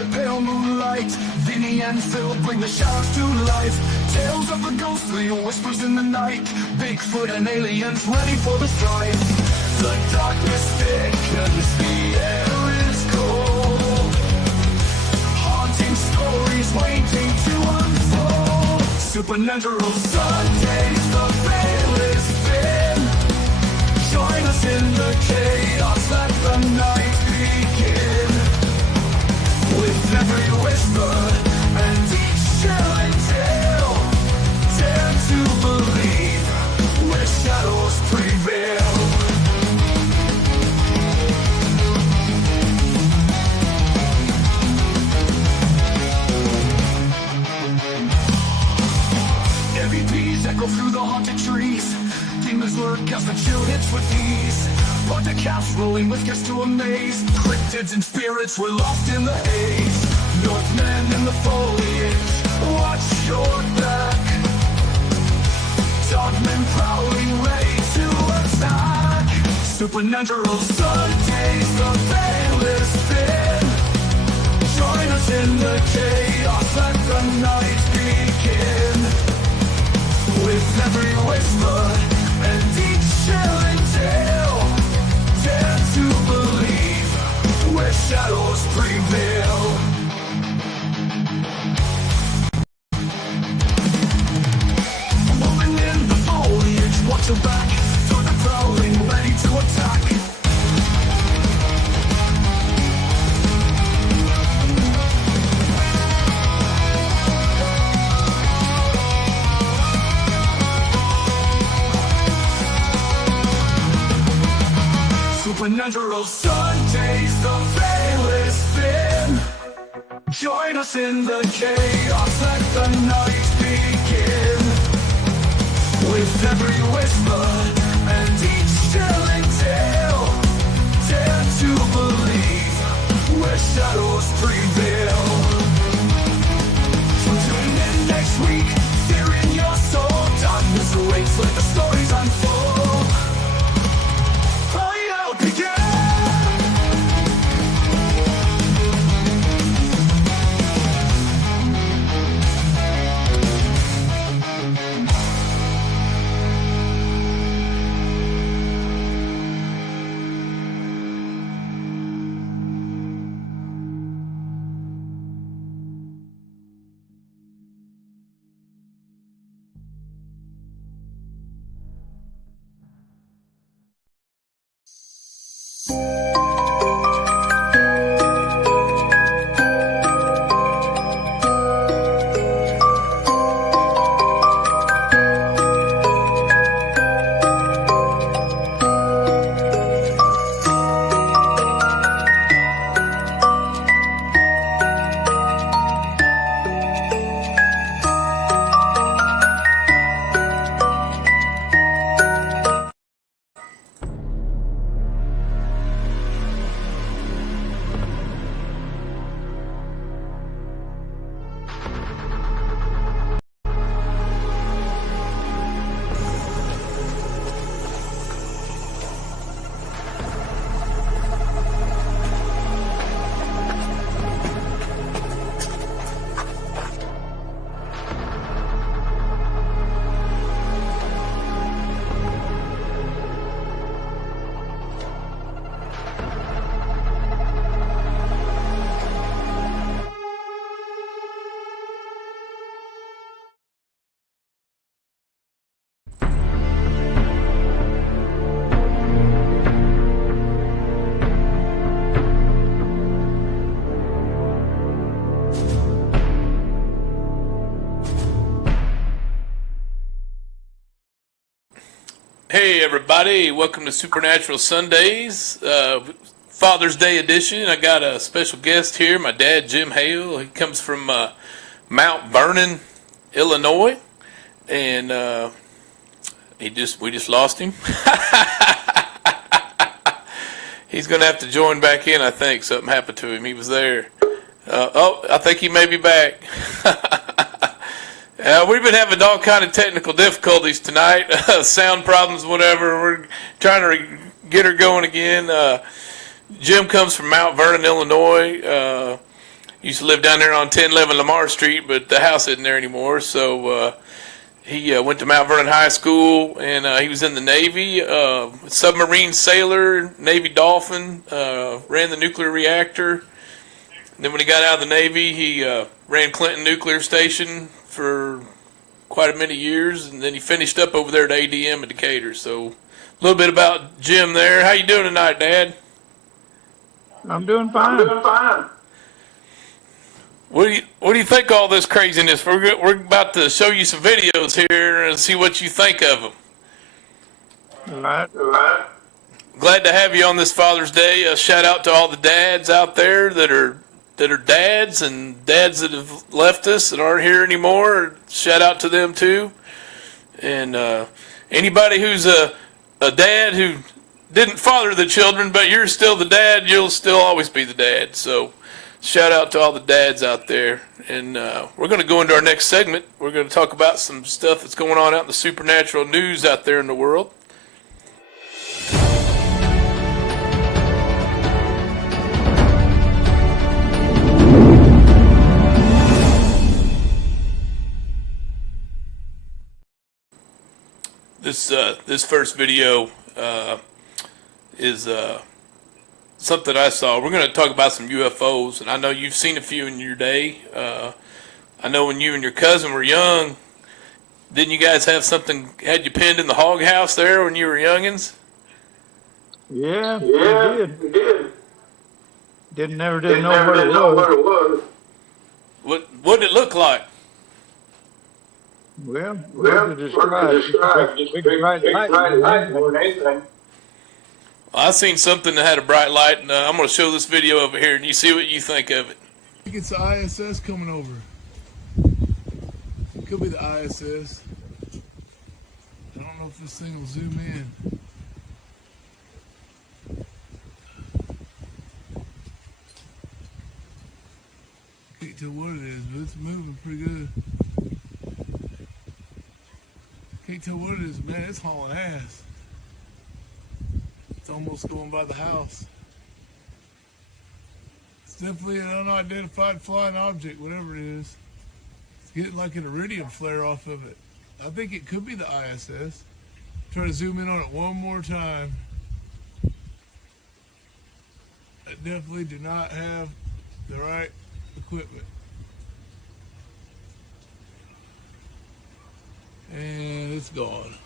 the pale moonlight. Vinny and Phil bring the shadows to life. Tales of the ghostly whispers in the night. Bigfoot and aliens ready for the strife. The darkness thickens, the air is cold. Haunting stories waiting to unfold. Supernatural Sundays, the veil is thin. Join us in the chaos, let the night begin. With every whisper and each chilling tale, dare to believe where shadows prevail. Heavy beats echo through the haunted trees. Demons lurk as the chill hits with ease. But the caps rolling with guests to amaze. Cryptids and spirits were lost in the haze. Northmen in the foliage, watch your back. Dogmen prowling, ready to attack. Supernatural Sundays, the veil is thin. Join us in the chaos, let the night begin. With every whisper and each chilling tale, dare to believe where shadows prevail. Moving in the foliage, watch your back. Through the prowling, ready to attack. Supernatural Sundays, the veil is thin. Join us in the chaos, let the night begin. With every whisper and each chilling tale, dare to believe where shadows prevail. So tune in next week, fear in your soul. Darkness awaits, let the stories unfold. Hey everybody, welcome to Supernatural Sundays, Father's Day edition. I got a special guest here, my dad Jim Hale. He comes from Mount Vernon, Illinois, and we just lost him. He's gonna have to join back in, I think. Something happened to him. He was there. I think he may be back. We've been having all kind of technical difficulties tonight, sound problems, whatever. We're trying to get her going again. Jim comes from Mount Vernon, Illinois. Used to live down there on 1011 Lamar Street, but the house isn't there anymore. So he went to Mount Vernon High School, and he was in the Navy, submarine sailor, Navy Dolphin, ran the nuclear reactor. And then when he got out of the Navy, he ran Clinton Nuclear Station for quite a many years, and then he finished up over there at ADM in Decatur. So a little bit about Jim there. How you doing tonight, Dad? I'm doing fine. What do you think of all this craziness? We're about to show you some videos here and see what you think of them. All right. Glad to have you on this Father's Day. A shout out to all the dads out there that are dads and dads that have left us and aren't here anymore. Shout out to them too. And anybody who's a dad who didn't father the children, but you're still the dad, you'll still always be the dad. So shout out to all the dads out there. And we're going to go into our next segment. We're going to talk about some stuff that's going on out in the supernatural news out there in the world. This first video is something I saw. We're going to talk about some UFOs, and I know you've seen a few in your day. I know when you and your cousin were young, didn't you guys have something, had you pinned in the hog house there when you were youngins? Yeah, we did. Never did know what it was. What did it look like? Well, hard to describe. Big bright light more than anything. I seen something that had a bright light, and I'm going to show this video over here, and you see what you think of it. I think it's the ISS coming over. It could be the ISS. I don't know if this thing will zoom in. Can't tell what it is, but it's moving pretty good. Can't tell what it is, man. It's hauling ass. It's almost going by the house. It's definitely an unidentified flying object, whatever it is. It's getting like an iridium flare off of it. I think it could be the ISS. Try to zoom in on it one more time. I definitely do not have the right equipment. And it's gone.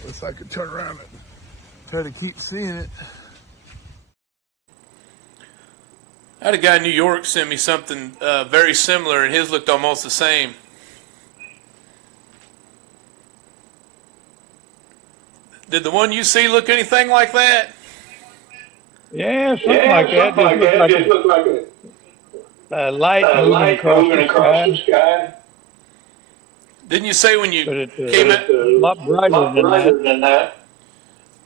Unless I could turn around and try to keep seeing it. I had a guy in New York send me something very similar, and his looked almost the same. Did the one you see look anything like that? Yeah, something like that. Just looked like a light moving across the sky. Didn't you say when you came out? A lot brighter than that.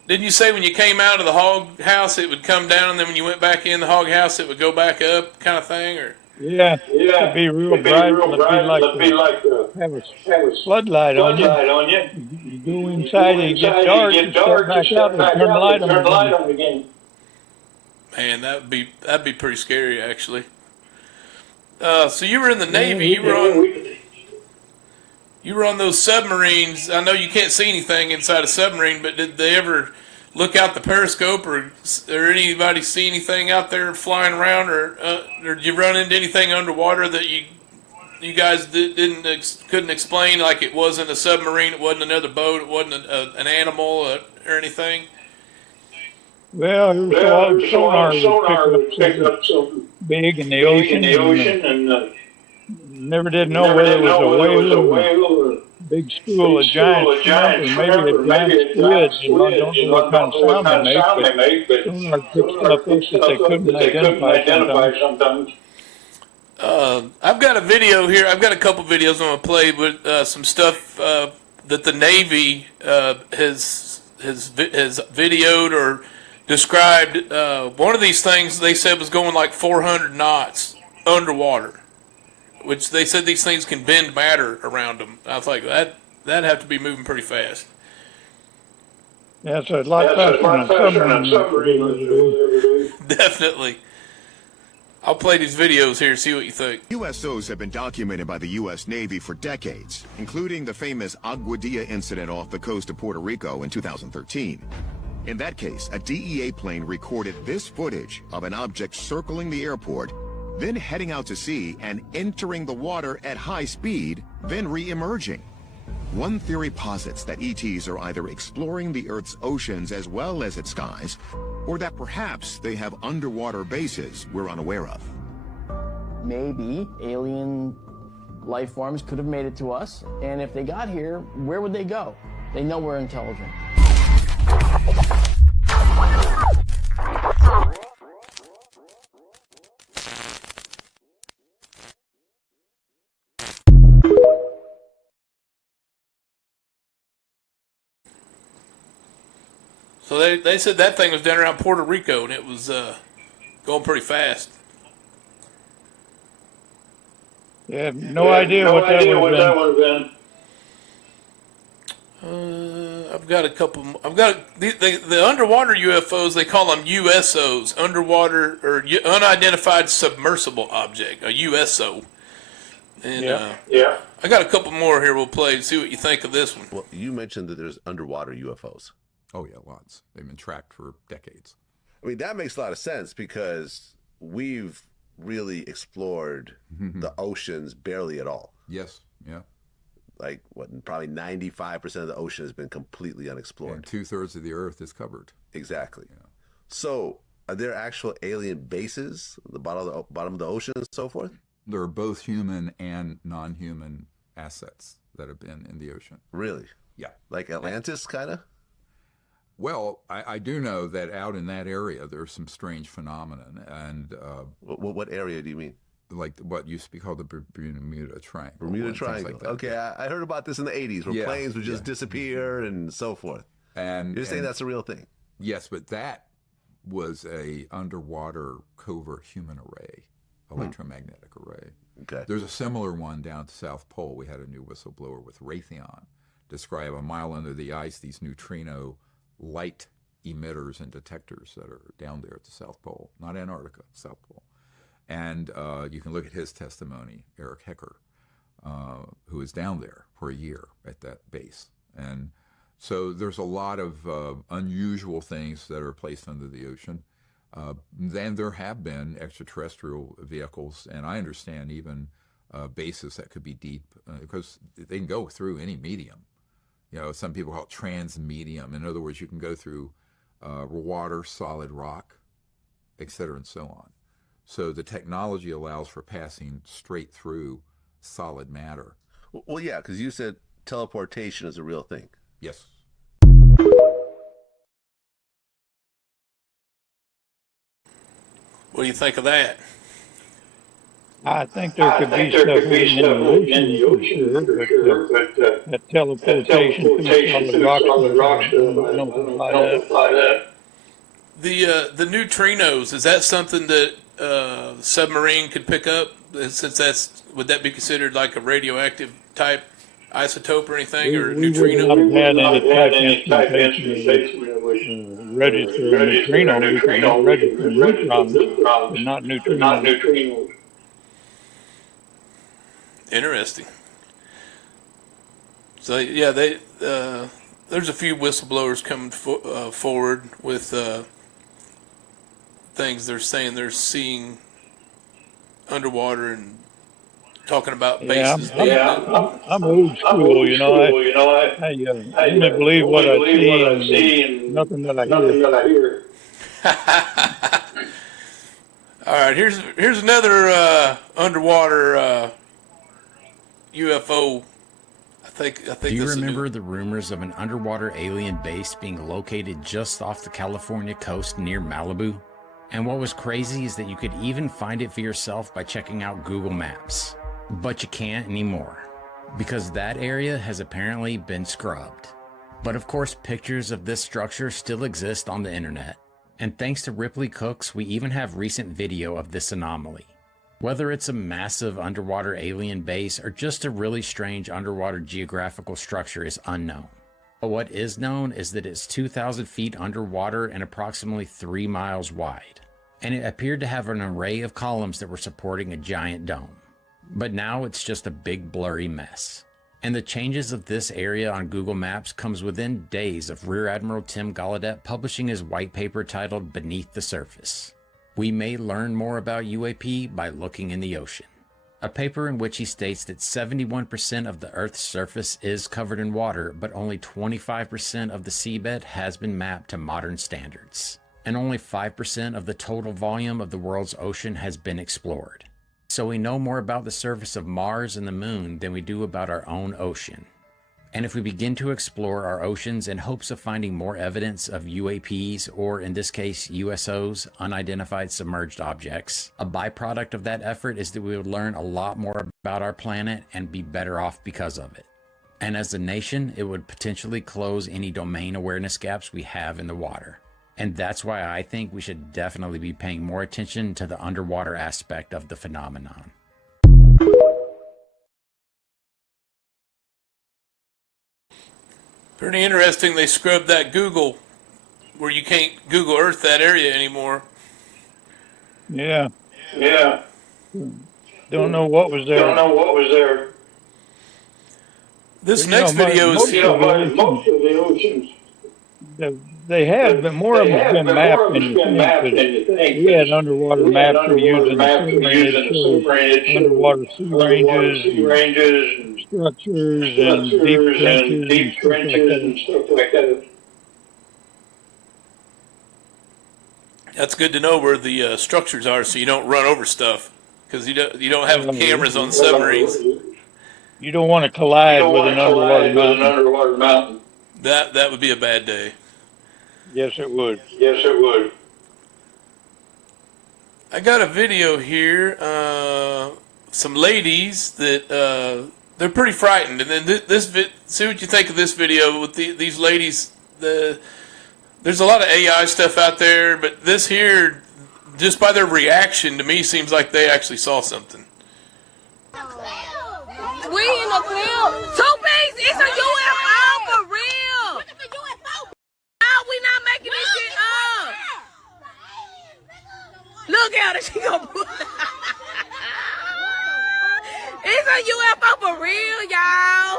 Didn't you say when you came out of the hog house it would come down, and then when you went back in the hog house it would go back up, kind of thing? Or it'd be real bright. It'd be like have a floodlight on you. You go inside, it gets dark. You step back out and turn the light on again. Man, that'd be pretty scary, actually. So you were in the Navy. You were on those submarines. I know you can't see anything inside a submarine, but did they ever look out the periscope, or anybody see anything out there flying around, or did you run into anything underwater that you guys couldn't explain? Like it wasn't a submarine, it wasn't another boat, it wasn't an animal or anything. Well, sonar would pick up something big in the ocean, and never did know whether it was a whale or a big school of giant shrimp, or maybe a giant squid. I don't know what kind of sound they make, but sonar picks up fish that they couldn't identify sometimes. I've got a video here. I've got a couple videos I'm going to play with some stuff that the Navy has videoed or described. One of these things they said was going like 400 knots underwater, which they said these things can bend matter around them. I was like, that'd have to be moving pretty fast. Yeah, it's a lot faster than a submarine. Definitely. I'll play these videos here, see what you think. USOs have been documented by the U.S. Navy for decades, including the famous Aguadilla incident off the coast of Puerto Rico in 2013. In that case, a DEA plane recorded this footage of an object circling the airport, then heading out to sea and entering the water at high speed, then re-emerging. One theory posits that ETs are either exploring the Earth's oceans as well as its skies, or that perhaps they have underwater bases we're unaware of. Maybe alien life forms could have made it to us, and if they got here, where would they go? They know we're intelligent. So they said that thing was down around Puerto Rico, and it was going pretty fast. Yeah, no idea what that would have been. I've got a couple. I've got the underwater UFOs. They call them USOs, underwater or unidentified submersible object, a USO. And I got a couple more here. We'll play and see what you think of this one. Well, you mentioned that there's underwater UFOs. Oh yeah, lots. They've been tracked for decades. I mean, that makes a lot of sense because we've really explored the oceans barely at all. Yes, yeah. Like what? Probably 95% of the ocean has been completely unexplored. And 2/3 of the Earth is covered. Exactly. Yeah. So, are there actual alien bases at the bottom of the ocean and so forth? There are both human and non-human assets that have been in the ocean. Really? Yeah. Like Atlantis, kind of? Well, I do know that out in that area there's some strange phenomenon, and What area do you mean? like what used to be called the Bermuda Triangle. Bermuda and things Triangle. like that. Okay, I heard about this in the 80s where Yeah, planes would just disappear and so forth. And You're saying that's a real thing? Yes, but that was a underwater covert human array, electromagnetic array. Okay. There's a similar one down at the South Pole. We had a new whistleblower with Raytheon describe a mile under the ice these neutrino light emitters and detectors that are down there at the South Pole, not Antarctica, South Pole. And you can look at his testimony, Eric Hecker, who was down there for a year at that base. And so there's a lot of unusual things that are placed under the ocean. Then there have been extraterrestrial vehicles, and I understand even bases that could be deep, because they can go through any medium. You know, some people call it transmedium. In other words, you can go through water, solid rock, et cetera, and so on. So the technology allows for passing straight through solid matter. Well, yeah, because you said teleportation is a real thing. Yes. What do you think of that? I think there could be stuff in the ocean for sure, but that teleportation through solid rock stuff, I don't buy that. The neutrinos, is that something that submarine could pick up? Since would that be considered like a radioactive type isotope or anything, or neutrino? We would not have had any type instrumentation register neutrino. We can register neutrons, but not neutrinos. Interesting. So yeah, there's a few whistleblowers coming forward with things they're saying they're seeing underwater and talking about bases. I'm old school, you know. I only believe what I see and nothing that I hear. All right, here's another underwater UFO. I think. Do you remember the rumors of an underwater alien base being located just off the California coast near Malibu? And what was crazy is that you could even find it for yourself by checking out Google Maps. But you can't anymore, because that area has apparently been scrubbed. But of course, pictures of this structure still exist on the internet. And thanks to Ripley Cooks, we even have recent video of this anomaly. Whether it's a massive underwater alien base or just a really strange underwater geographical structure is unknown. But what is known is that it's 2,000 feet underwater and approximately 3 miles wide. and it appeared to have an array of columns that were supporting a giant dome. But now it's just a big blurry mess. And the changes of this area on Google Maps comes within days of Rear Admiral Tim Gallaudet publishing his white paper titled Beneath the Surface. We may learn more about UAP by looking in the ocean. A paper in which he states that 71% of the Earth's surface is covered in water, but only 25% of the seabed has been mapped to modern standards. And only 5% of the total volume of the world's ocean has been explored. So we know more about the surface of Mars and the Moon than we do about our own ocean. And if we begin to explore our oceans in hopes of finding more evidence of UAPs, or in this case USOs, unidentified submerged objects, a byproduct of that effort is that we would learn a lot more about our planet and be better off because of it. And as a nation, it would potentially close any domain awareness gaps we have in the water. And that's why I think we should definitely be paying more attention to the underwater aspect of the phenomenon. Pretty interesting they scrubbed that Google, where you can't Google Earth that area anymore. Yeah. Yeah. Don't know what was there. This But, next video most is... of the oceans, they have, but more of them have been mapped than you think. We had underwater maps we're using the underwater sea ranges, and structures and deep trenches and stuff like that. That's good to know where the structures are, so you don't run over stuff, because you don't have cameras on submarines. You don't want to collide with an underwater mountain. That would be a bad day. Yes, it would. I got a video here. Some ladies that they're pretty frightened, and then see what you think of this video with these ladies. There's a lot of AI stuff out there, but this here, just by their reaction to me, seems like they actually saw something. We in the field. 2Bs, it's a UFO for real. Look at the UFO. No, we not making this shit up. Look at her, she gonna put. It's a UFO for real, y'all.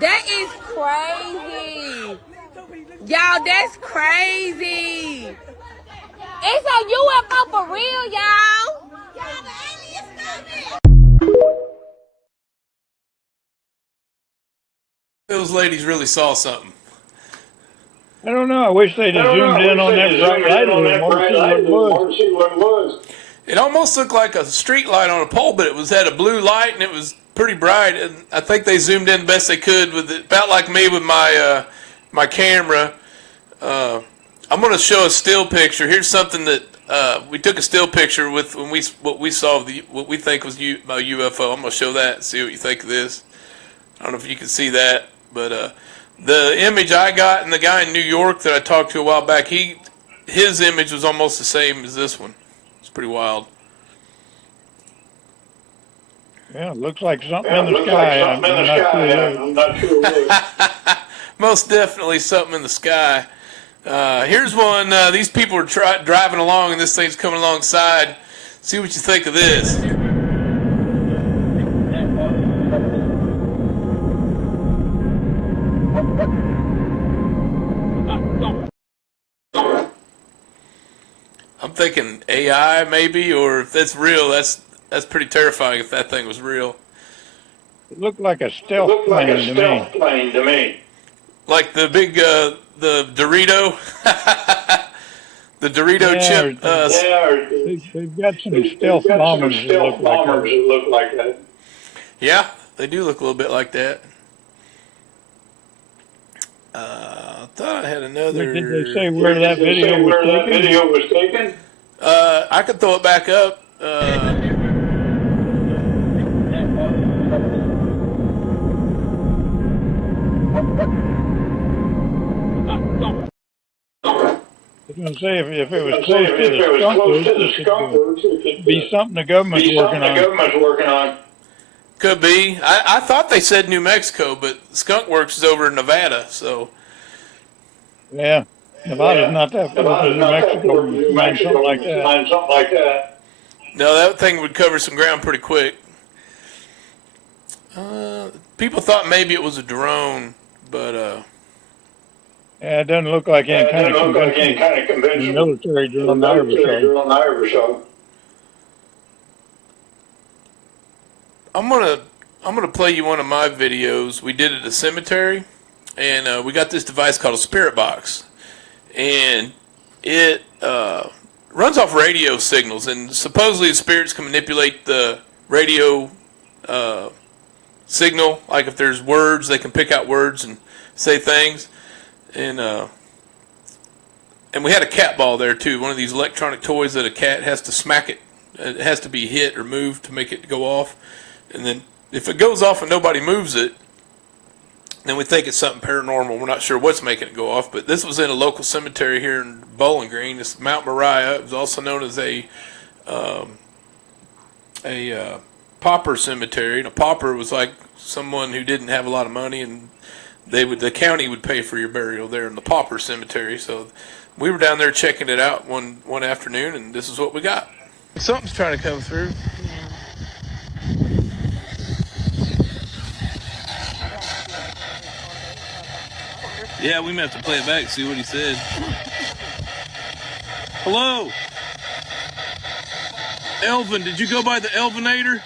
That is crazy. Y'all, that's crazy. It's a UFO for real, y'all. Those ladies really saw something. I don't know. I wish they'd have zoomed in on that bright light a little more to see what it was. It almost looked like a street light on a pole, but it had a blue light and it was pretty bright. And I think they zoomed in the best they could with it. About like me with my my camera. I'm going to show a still picture. Here's something that we took a still picture with when what we saw what we think was a UFO. I'm going to show that and see what you think of this. I don't know if you can see that, but the image I got and the guy in New York that I talked to a while back, his image was almost the same as this one. It's pretty wild. Yeah, it looks like something in the sky. I'm not sure what. Most definitely something in the sky. Here's one. These people are driving along and this thing's coming alongside. See what you think of this. I'm thinking AI maybe, or if that's real, that's pretty terrifying if that thing was real. It looked like a stealth plane to me. Like the big, the Dorito, the Dorito chip. They've got some stealth bombers that look like that. Yeah, they do look a little bit like that. I thought I had another. Did they say where that video was taken? I could throw it back up. I was going to say, if it was close to the Skunk Works, it could be something the government's working on. Could be. I thought they said New Mexico, but Skunk Works is over in Nevada, so. Yeah. Nevada's not that far from New Mexico. You can find something like that. No, that thing would cover some ground pretty quick. People thought maybe it was a drone, but Yeah, it doesn't look like any kind of conventional military drone I ever saw. I'm gonna play you one of my videos. We did at a cemetery, and we got this device called a spirit box, and it runs off radio signals, and supposedly the spirits can manipulate the radio signal. Like if there's words, they can pick out words and say things, and we had a cat ball there too, one of these electronic toys that a cat has to smack it. It has to be hit or moved to make it go off. And then if it goes off and nobody moves it, then we think it's something paranormal. We're not sure what's making it go off. But this was in a local cemetery here in Bowling Green. It's Mount Moriah. It was also known as a pauper cemetery. And a pauper was like someone who didn't have a lot of money, and the county would pay for your burial there in the pauper cemetery. So we were down there checking it out one afternoon, and this is what we got. Something's trying to come through. Yeah, we may have to play it back, see what he said. Hello? Elvin, did you go by the Elvinator?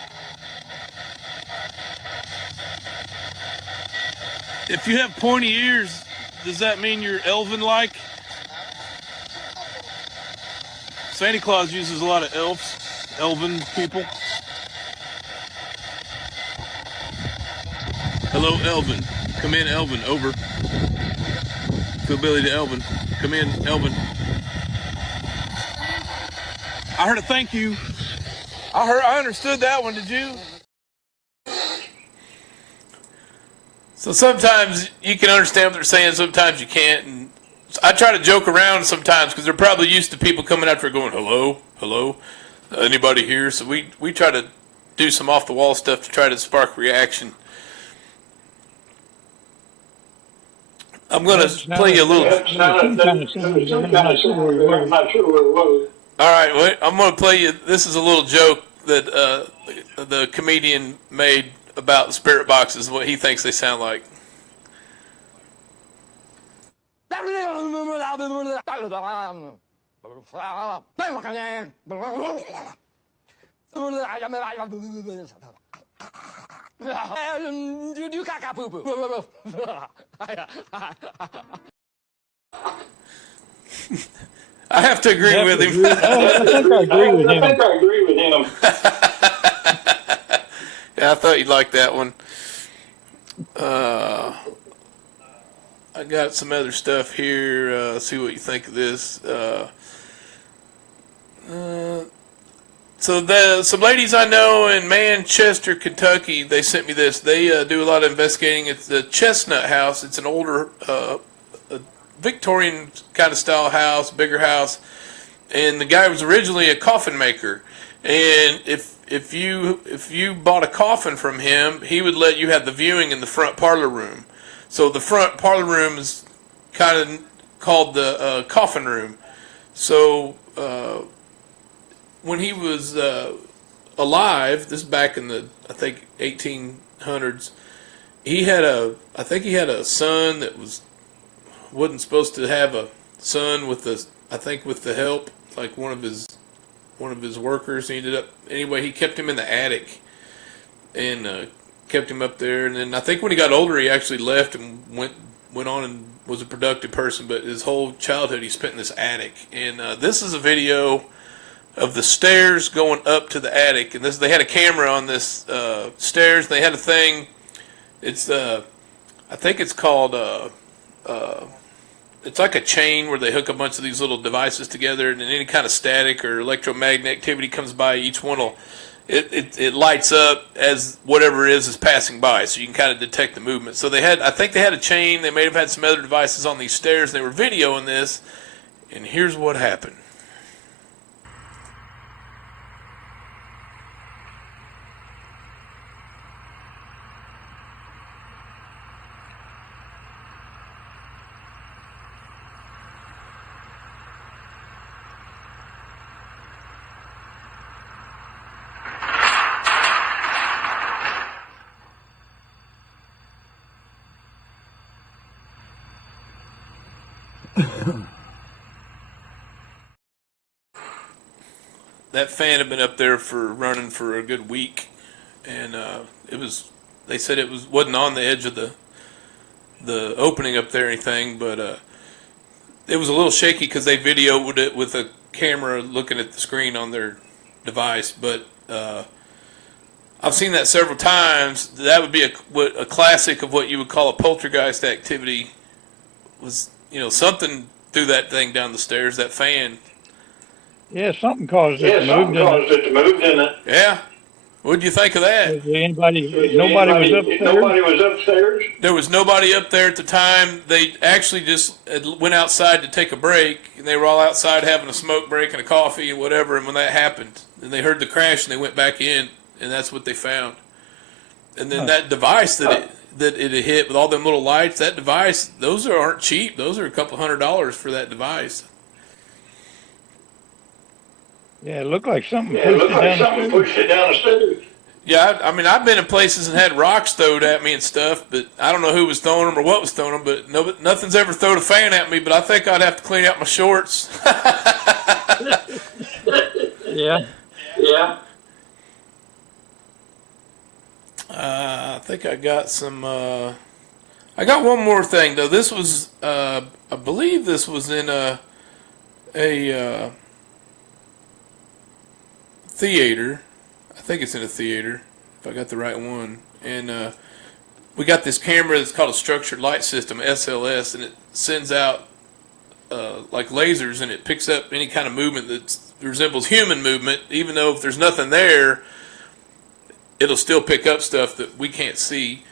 If you have pointy ears, does that mean you're Elvin-like? Santa Claus uses a lot of Elvin people. Hello, Elvin. Come in, Elvin. Over. Phil Billy to Elvin. Come in, Elvin. I heard a thank you. I understood that one, did you? So sometimes you can understand what they're saying, sometimes you can't. And I try to joke around sometimes because they're probably used to people coming after going, hello, hello, anybody here? So we try to do some off-the-wall stuff to try to spark reaction. I'm going to play you a little. All right, well, I'm going to play you. This is a little joke that the comedian made about the spirit boxes, what he thinks they sound like. I have to agree with him. I think I agree with him. Yeah, I thought you'd like that one. I got some other stuff here. See what you think of this. So some ladies I know in Manchester, Kentucky, they sent me this. They do a lot of investigating. It's the Chestnut House. It's an older Victorian kind of style house, bigger house. And the guy was originally a coffin maker. And if you bought a coffin from him, he would let you have the viewing in the front parlor room. So the front parlor room is kind of called the coffin room. So when he was alive, this is back in the, I think, 1800s, I think he had a son that wasn't supposed to have a son with the help, like one of his workers. He ended up, anyway, he kept him in the attic and kept him up there. And then I think when he got older, he actually left and went on and was a productive person. But his whole childhood he spent in this attic. And this is a video of the stairs going up to the attic. And they had a camera on this stairs. They had a thing. It's I think it's called it's like a chain where they hook a bunch of these little devices together, and then any kind of static or electromagnetic activity comes by, each one will it lights up as whatever it is passing by, so you can kind of detect the movement. So I think they had a chain. They may have had some other devices on these stairs. And they were videoing this, and here's what happened. That fan had been up there for running for a good week, and they said wasn't on the edge of the opening up there or anything, but it was a little shaky because they videoed it with a camera looking at the screen on their device. But I've seen that several times. That would be a classic of what you would call a poltergeist activity. Was something threw that thing down the stairs, that fan. Yeah, something caused it to move, didn't it? Yeah. What do you think of that? Nobody was upstairs? There was nobody up there at the time. They actually just went outside to take a break, and they were all outside having a smoke break and a coffee and whatever, and when that happened, and they heard the crash, and they went back in, and that's what they found. And then that device that it hit with all them little lights, that device, those aren't cheap. Those are a couple $100 for that device. Yeah, it looked like something pushed it down the stairs. Yeah, I mean, I've been in places and had rocks thrown at me and stuff, but I don't know who was throwing them or what was throwing them, but nothing's ever thrown a fan at me, but I think I'd have to clean out my shorts. Yeah. I think I got some, I got one more thing, though. This was, I believe this was in a theater. I think it's in a theater, if I got the right one. And we got this camera that's called a structured light system, SLS, and it sends out like lasers, and it picks up any kind of movement that resembles human movement. Even though if there's nothing there, it'll still pick up stuff that we can't see.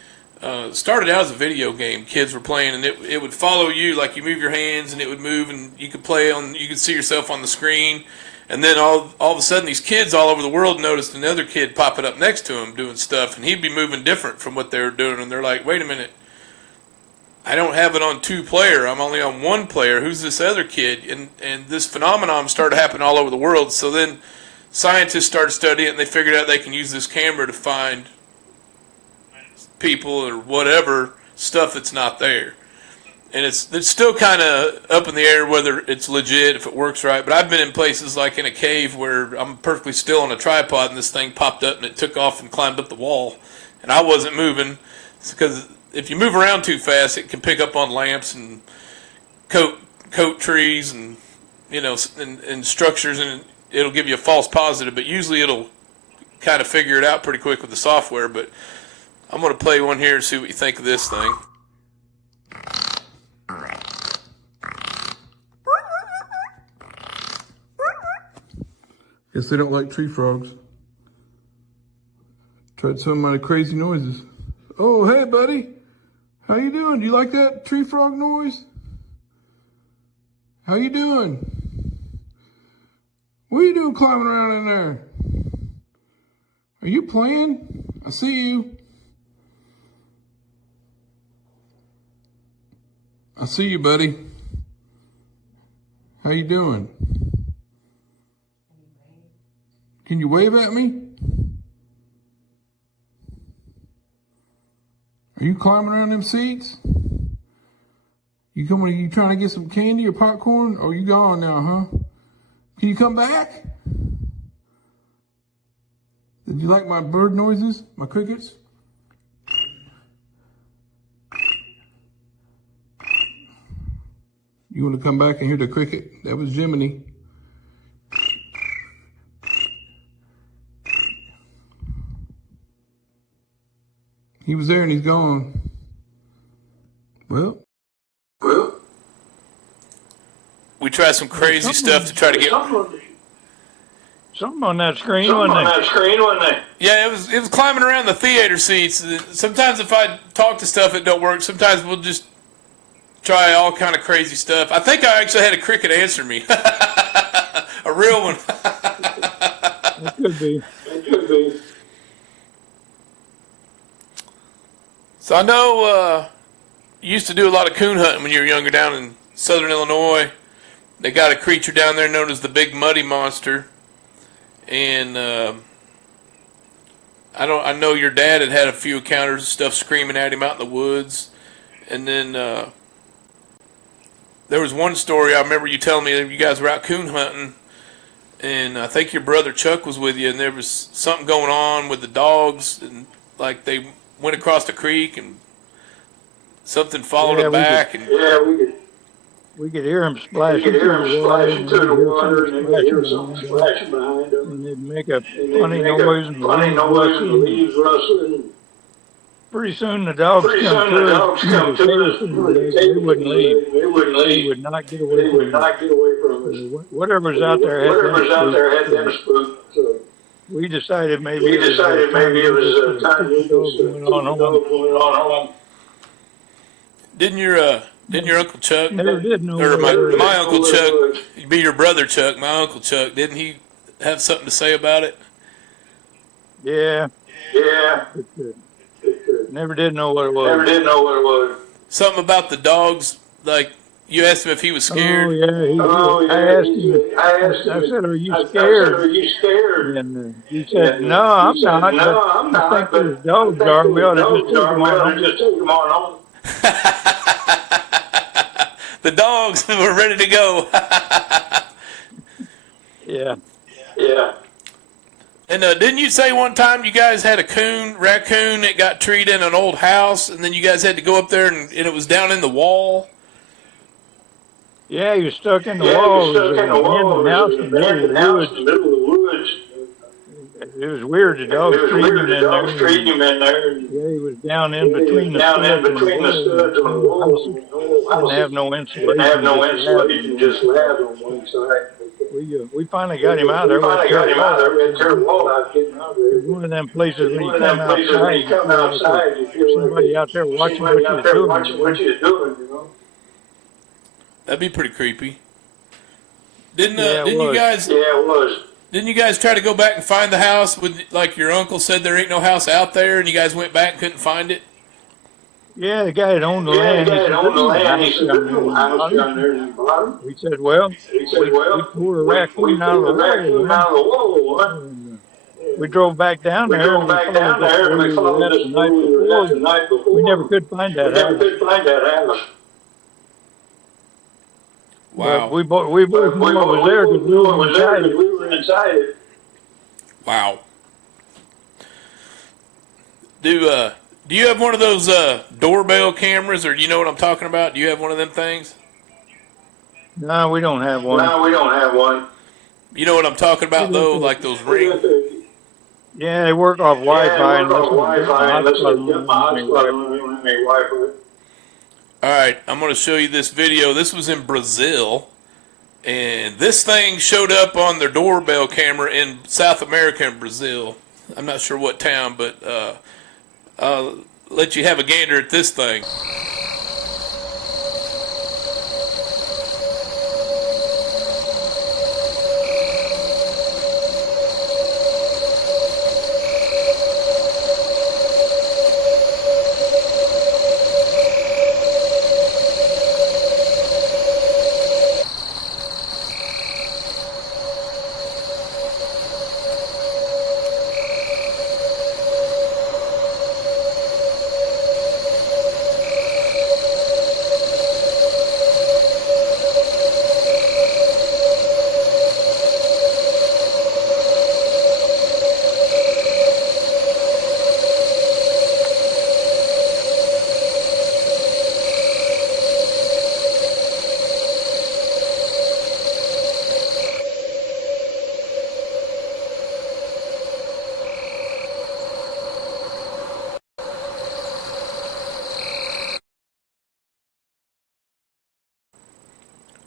Started out as a video game kids were playing, and it would follow you, like you move your hands and it would move, and you could see yourself on the screen. And then all of a sudden, these kids all over the world noticed another kid popping up next to him doing stuff, and he'd be moving different from what they were doing. And they're like, wait a minute, I don't have it on 2-player. I'm only on 1-player. Who's this other kid? And this phenomenon started happening all over the world. So then scientists started studying it, and they figured out they can use this camera to find people or whatever stuff that's not there. And it's still kind of up in the air whether it's legit, if it works right. But I've been in places like in a cave where I'm perfectly still on a tripod, and this thing popped up and it took off and climbed up the wall, and I wasn't moving. It's because if you move around too fast, it can pick up on lamps and coat trees and and structures, and it'll give you a false positive. But usually it'll kind of figure it out pretty quick with the software. But I'm going to play one here and see what you think of this thing. Guess they don't like tree frogs. Tried some of my crazy noises. Oh, hey, buddy. How you doing? Do you like that tree frog noise? How you doing? What are you doing climbing around in there? Are you playing? I see you. I see you, buddy. How you doing? Can you wave at me? Are you climbing around them seats? You trying to get some candy or popcorn? Oh, you gone now, huh? Can you come back? Did you like my bird noises? My crickets? You want to come back and hear the cricket? That was Jiminy. He was there and he's gone. Well. We tried some crazy stuff to try to get something on that screen, wasn't it? Yeah, it was climbing around the theater seats. Sometimes if I talk to stuff, it don't work. Sometimes we'll just try all kind of crazy stuff. I think I actually had a cricket answer me. A real one. It could be. So I know you used to do a lot of coon hunting when you were younger down in southern Illinois. They got a creature down there known as the Big Muddy Monster. And I know your dad had a few encounters of stuff screaming at him out in the woods. And then there was one story I remember you telling me that you guys were out coon hunting, and I think your brother Chuck was with you, and there was something going on with the dogs, and like they went across the creek and something followed them back. We could hear them splashing through the water, and we'd hear something splashing behind them. And they'd make a funny noise, and the leaves rustling. Pretty soon the dogs come to us, they wouldn't leave. They would not get away from us. Whatever's out there had them spooked. So we decided maybe it was time to go on home. Didn't your Uncle Chuck, Never did know or where my Uncle Chuck, you'd be your brother Chuck, my Uncle Chuck, didn't he have something to say about it? Yeah. Never did know what it was. Something about the dogs, like you asked him if he was scared. Oh, yeah. I asked him, I said, are you scared? And he said, no, I'm not. I think those dogs are. We ought to just take them on home. The dogs were ready to go. Yeah. And didn't you say one time you guys had a raccoon that got treed in an old house, and then you guys had to go up there and it was down in the wall? Yeah, he was stuck in the wall. It was in the woods. It was weird. The dogs treated him in there. Yeah, he was down in between the studs on the wall. Didn't have no insulation. Just labbed on one side. We finally got him out there. We had to tear the wall out. It was one of them places when you come outside, you feel somebody out there watching what you're doing. You know. That'd be pretty creepy. Didn't you guys? Yeah, it was. Didn't you guys try to go back and find the house with, like your uncle said there ain't no house out there, and you guys went back and couldn't find it? Yeah, the guy that owned the land. He said, there's no house down there in the bottom. We said, well, we pulled a raccoon out of the wall. We drove back down there, and we followed it the night before. We never could find that house. Wow. But we both knew it was there because we were inside it. Wow. Do you have one of those doorbell cameras, or do you know what I'm talking about? Do you have one of them things? No, we don't have one. You know what I'm talking about, though? Like those rings? Yeah, they work off Wi-Fi. All right, I'm going to show you this video. This was in Brazil, and this thing showed up on their doorbell camera in South America and Brazil. I'm not sure what town, but I'll let you have a gander at this thing.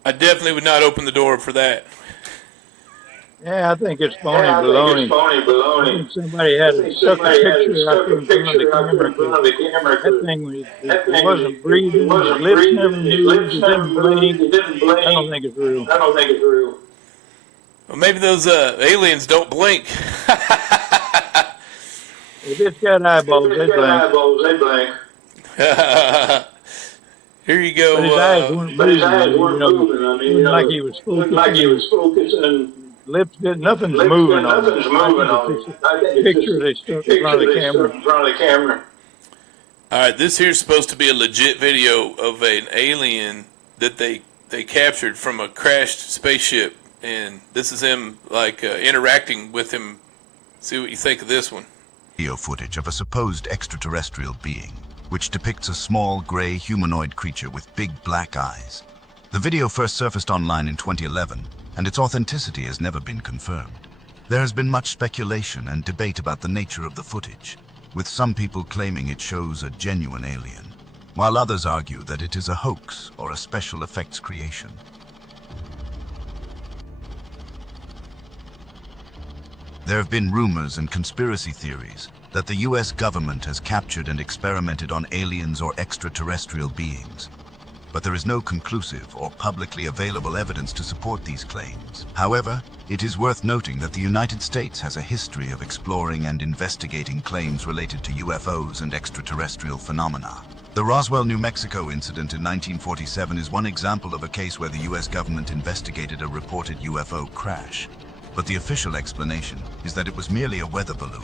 I definitely would not open the door for that. Yeah, I think it's phony baloney. I think somebody had stuck a picture up in front of the camera. That thing wasn't breathing. His lips never moved. He didn't blink. I don't think it's real. Well, maybe those aliens don't blink. If it's got eyeballs, they blink. Here you go. But his eyes weren't moving. I mean, like he was focusing. Lips did nothing's moving on it. Picture they stuck in front of the camera. All right, this here's supposed to be a legit video of an alien that they they captured from a crashed spaceship, and this is them like interacting with him. See what you think of this one. Video footage of a supposed extraterrestrial being, which depicts a small gray humanoid creature with big black eyes. The video first surfaced online in 2011, and its authenticity has never been confirmed. There has been much speculation and debate about the nature of the footage, with some people claiming it shows a genuine alien, while others argue that it is a hoax or a special effects creation. There have been rumors and conspiracy theories that the US government has captured and experimented on aliens or extraterrestrial beings, but there is no conclusive or publicly available evidence to support these claims. However, it is worth noting that the United States has a history of exploring and investigating claims related to UFOs and extraterrestrial phenomena. The Roswell, New Mexico incident in 1947 is one example of a case where the US government investigated a reported UFO crash, but the official explanation is that it was merely a weather balloon.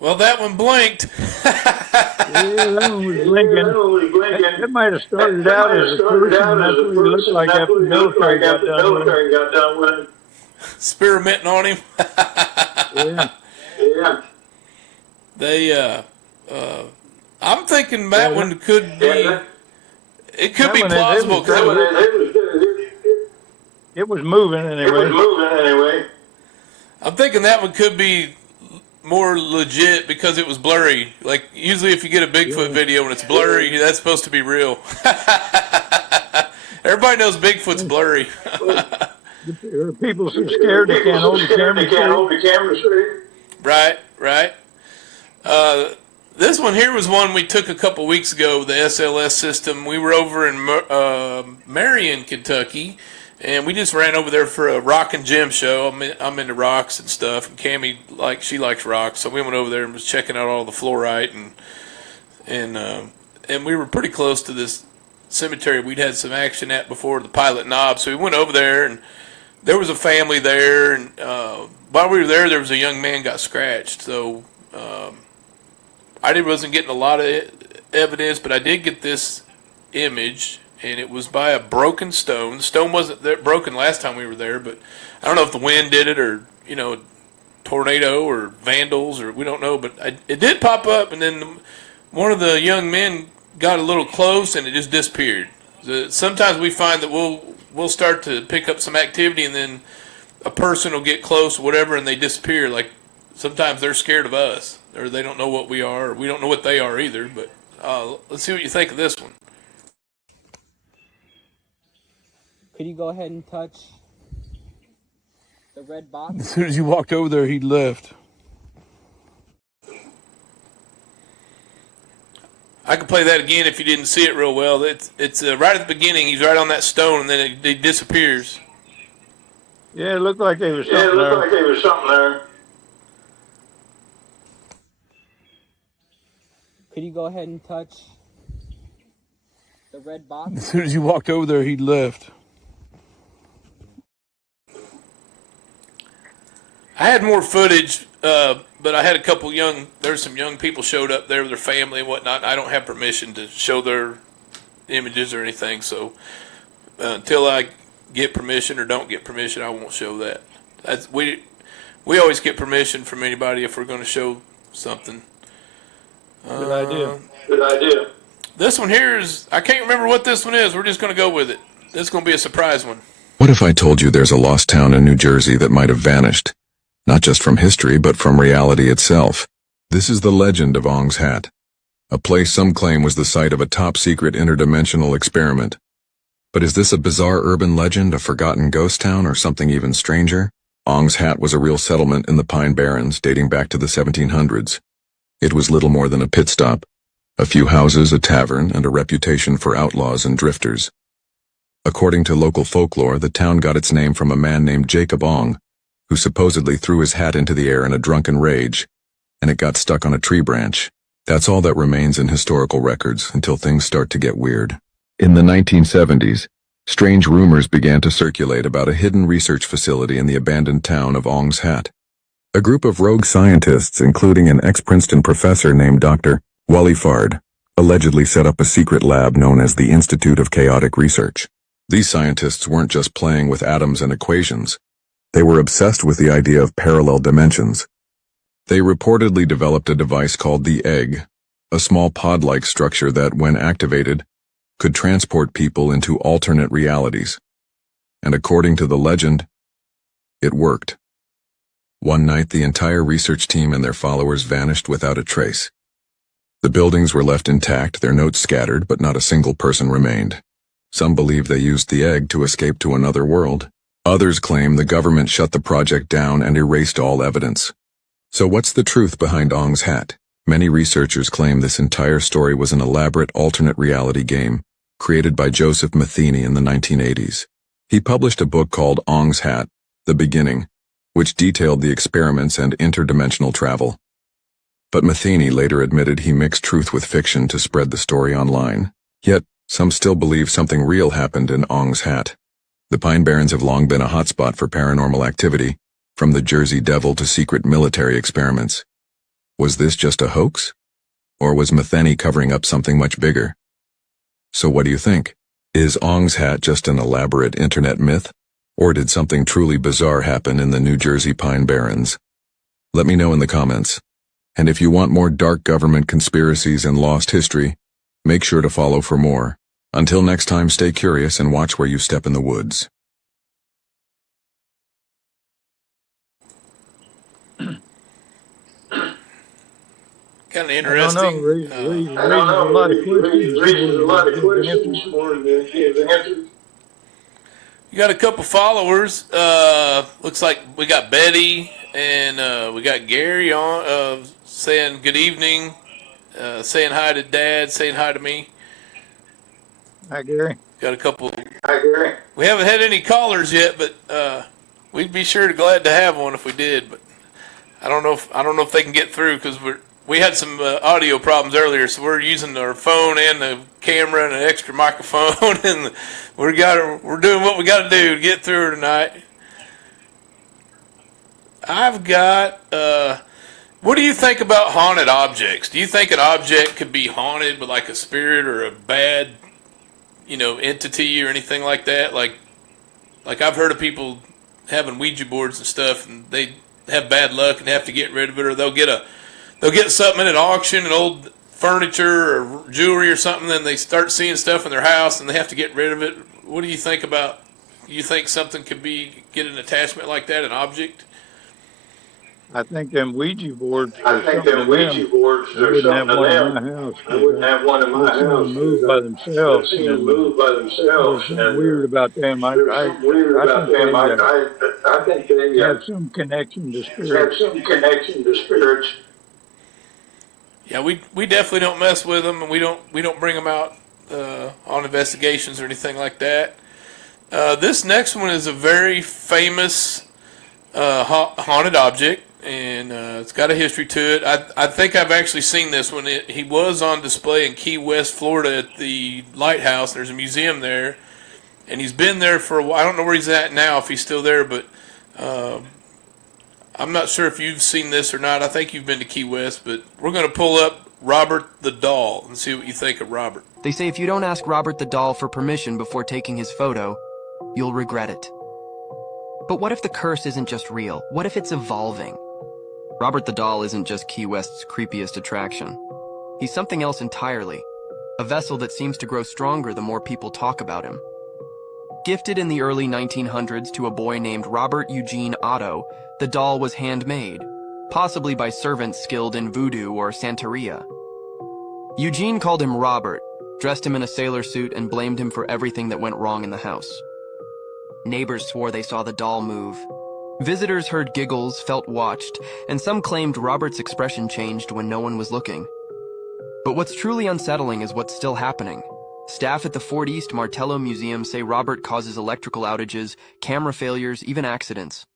Well, that one blinked. Yeah, that one was blinking. That might have started out as a person. That's what he looked like after the military got done with him. Experimenting on him. Yeah. They, I'm thinking that one could be, it could be plausible. It was moving anyway. I'm thinking that one could be more legit because it was blurry. Like, usually if you get a Bigfoot video and it's blurry, that's supposed to be real. Everybody knows Bigfoot's blurry. There are people so scared they can't hold the camera straight. Right. This one here was one we took a couple weeks ago, the SLS system. We were over in Marion, Kentucky, and we just ran over there for a rock and gem show. I'm into rocks and stuff, and Cammie, she likes rocks, so we went over there and was checking out all the fluorite, and we were pretty close to this cemetery we'd had some action at before, the Pilot Knob. So we went over there, and there was a family there, and while we were there was a young man got scratched. So I wasn't getting a lot of evidence, but I did get this image, and it was by a broken stone. The stone wasn't broken last time we were there, but I don't know if the wind did it or, a tornado or vandals, or we don't know, but it did pop up, and then one of the young men got a little close and it just disappeared. Sometimes we find that we'll start to pick up some activity, and then a person will get close or whatever and they disappear. Like, sometimes they're scared of us, or they don't know what we are, or we don't know what they are either. But let's see what you think of this one. Could you go ahead and touch the red box? As soon as you walked over there, he left. I could play that again if you didn't see it real well. It's right at the beginning. He's right on that stone, and then it disappears. Yeah, it looked like there was something there. Could you go ahead and touch the red box? As soon as you walked over there, he left. I had more footage, but I had a couple there's some young people showed up there with their family and whatnot. I don't have permission to show their images or anything, so until I get permission or don't get permission, I won't show that. We always get permission from anybody if we're going to show something. Good idea. This one here is, I can't remember what this one is. We're just going to go with it. This is going to be a surprise one. What if I told you there's a lost town in New Jersey that might have vanished? Not just from history, but from reality itself. This is the legend of Ong's Hat, a place some claim was the site of a top-secret interdimensional experiment. But is this a bizarre urban legend, a forgotten ghost town, or something even stranger? Ong's Hat was a real settlement in the Pine Barrens dating back to the 1700s. It was little more than a pit stop, a few houses, a tavern, and a reputation for outlaws and drifters. According to local folklore, the town got its name from a man named Jacob Ong, who supposedly threw his hat into the air in a drunken rage, and it got stuck on a tree branch. That's all that remains in historical records until things start to get weird. In the 1970s, Strange rumors began to circulate about a hidden research facility in the abandoned town of Ong's Hat. A group of rogue scientists, including an ex-Princeton professor named Dr. Wally Fard, allegedly set up a secret lab known as the Institute of Chaotic Research. These scientists weren't just playing with atoms and equations. They were obsessed with the idea of parallel dimensions. They reportedly developed a device called the Egg, a small pod-like structure that, when activated, could transport people into alternate realities. And according to the legend, it worked. One night, the entire research team and their followers vanished without a trace. The buildings were left intact, their notes scattered, but not a single person remained. Some believe they used the egg to escape to another world. Others claim the government shut the project down and erased all evidence. So what's the truth behind Ong's Hat? Many researchers claim this entire story was an elaborate alternate reality game created by Joseph Matheny in the 1980s. He published a book called Ong's Hat, The Beginning, which detailed the experiments and interdimensional travel. But Matheny later admitted he mixed truth with fiction to spread the story online. Yet, some still believe something real happened in Ong's Hat. The Pine Barrens have long been a hotspot for paranormal activity, from the Jersey Devil to secret military experiments. Was this just a hoax? Or was Matheny covering up something much bigger? So what do you think? Is Ong's Hat just an elaborate internet myth? Or did something truly bizarre happen in the New Jersey Pine Barrens? Let me know in the comments. And if you want more dark government conspiracies and lost history, make sure to follow for more. Until next time, stay curious and watch where you step in the woods. Kind of interesting. I don't know, raises a lot of questions more than answers. You got a couple followers. Looks like we got Betty and we got Gary on saying good evening, saying hi to Dad, saying hi to me. Hi, Gary. Got a couple. Hi, Gary. We haven't had any callers yet, but we'd be glad to have one if we did. But I don't know if they can get through because we had some audio problems earlier, so we're using our phone and the camera and an extra microphone, and we're doing what we got to do to get through tonight. I've got. What do you think about haunted objects? Do you think an object could be haunted with like a spirit or a bad, entity or anything like that? Like I've heard of people having Ouija boards and stuff, and they have bad luck and have to get rid of it, or they'll get something at an auction, an old furniture or jewelry or something, then they start seeing stuff in their house and they have to get rid of it. What do you think about? You think something could get an attachment like that, an object? I think them Ouija boards. I wouldn't have one in my house. Move by themselves. There's something weird about them. I think they have some connection to spirits. Yeah, we definitely don't mess with them, and we don't bring them out on investigations or anything like that. This next one is a very famous haunted object, and it's got a history to it. I think I've actually seen this one. He was on display in Key West, Florida at the lighthouse. There's a museum there, and he's been there for a while. I don't know where he's at now, if he's still there, but I'm not sure if you've seen this or not. I think you've been to Key West, but we're going to pull up Robert the Doll and see what you think of Robert. They say if you don't ask Robert the Doll for permission before taking his photo, you'll regret it. But what if the curse isn't just real? What if it's evolving? Robert the Doll isn't just Key West's creepiest attraction. He's something else entirely. A vessel that seems to grow stronger the more people talk about him. Gifted in the early 1900s to a boy named Robert Eugene Otto, the doll was handmade, possibly by servants skilled in voodoo or Santeria. Eugene called him Robert, dressed him in a sailor suit, and blamed him for everything that went wrong in the house. Neighbors swore they saw the doll move. Visitors heard giggles, felt watched, and some claimed Robert's expression changed when no one was looking. But what's truly unsettling is what's still happening. Staff at the Fort East Martello Museum say Robert causes electrical outages, camera failures, even accidents.